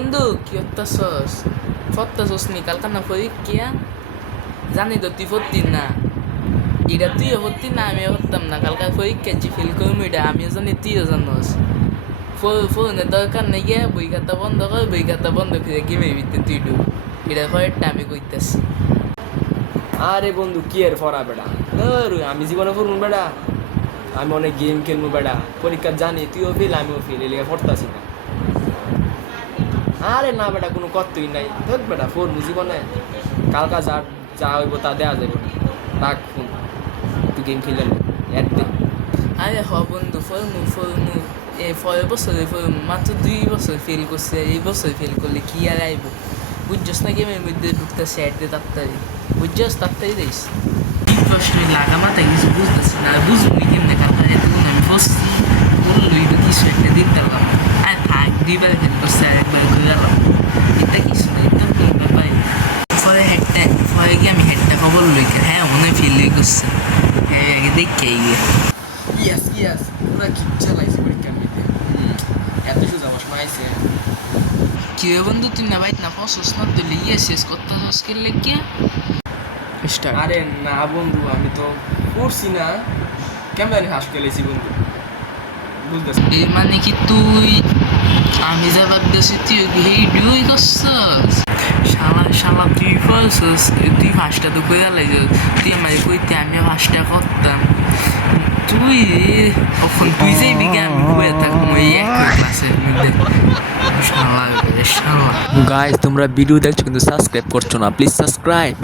বন্ধু কি করতেছস করতেছস নি কালকা না পরীক্ষা জানি তো তুই পড়তি না এটা তুইও পড়তি না আমিও পড়তাম না কালকা পরীক্ষা যে ফেল করব এটা আমিও জানি তুইও জানোস ফোনের দরকার নেই গিয়ে বই খাতা বন্ধ কর বই খাতা বন্ধ করে গেমের ভিতরে তুই ঢুক এটা কয়েকটা আমি কইতাছি আরে বন্ধু কি এর ফরা ধর আমি জীবনে পড়ব বেটা আমি অনেক গেম খেলব বেটা পরীক্ষা জানি তুইও ফেল আমিও ফেল এলিগে পড়তাছি না আরে না বেটা কোনো কর্তই নাই। ধর বেটা পড়ব না। কালকা যা যা হইব তা দেওয়া যাবে রাখ ফোন। তুই গেম খেলে অ্যাড আরে হ বন্ধু ফলমু ফলমু এ পরের বছরে ফলমু মাত্র দুই বছর ফেল করছে। এই বছর ফেল করলে কি আর আইব? বুঝছস না গেমের মধ্যে ঢুকতেছে অ্যাড দে তাড়াতাড়ি। বুঝছস তাড়াতাড়ি দিস। কি প্রশ্ন লাগা মাথায় কিছু বুঝতেছি না। বুঝবি কেমনে কালকা এতক্ষণ আমি বসছি। দুইবার ফেল করছে আর একবার ঘুরে গেলাম এটা কিছু না এটা কোনো ব্যাপারই পরে হেডটা পরে গিয়ে আমি হেডটা খবর লই হ্যাঁ মনে হয় ফেল করছে হ্যাঁ আগে দেখে গিয়ে ইয়াস ইয়াস পুরা কি চালাইছি পরীক্ষার মধ্যে এত সুযোগ আমার সময় আইছে কি বন্ধু তুই না বাইত না ফসস না তুই ইয়ে শেষ করতে হস কে লেগে আরে না বন্ধু আমি তো পড়ছি না কেমন জানি হাস বন্ধু এই মানে কি তুই আমি যা ভাবতেছি তুই ডুই করছস? শালা শালা তুই ফসস তুই ফার্স্টটা তো করে লাইছ তুই আমার কইতে আমি ফার্স্টটা করতাম। তুই তখন তুই যে বিজ্ঞান আমি হয়ে থাকব এই এক ক্লাসের মধ্যে। শালা শালা। গাইস তোমরা ভিডিও দেখছ কিন্তু সাবস্ক্রাইব করছ না প্লিজ সাবস্ক্রাইব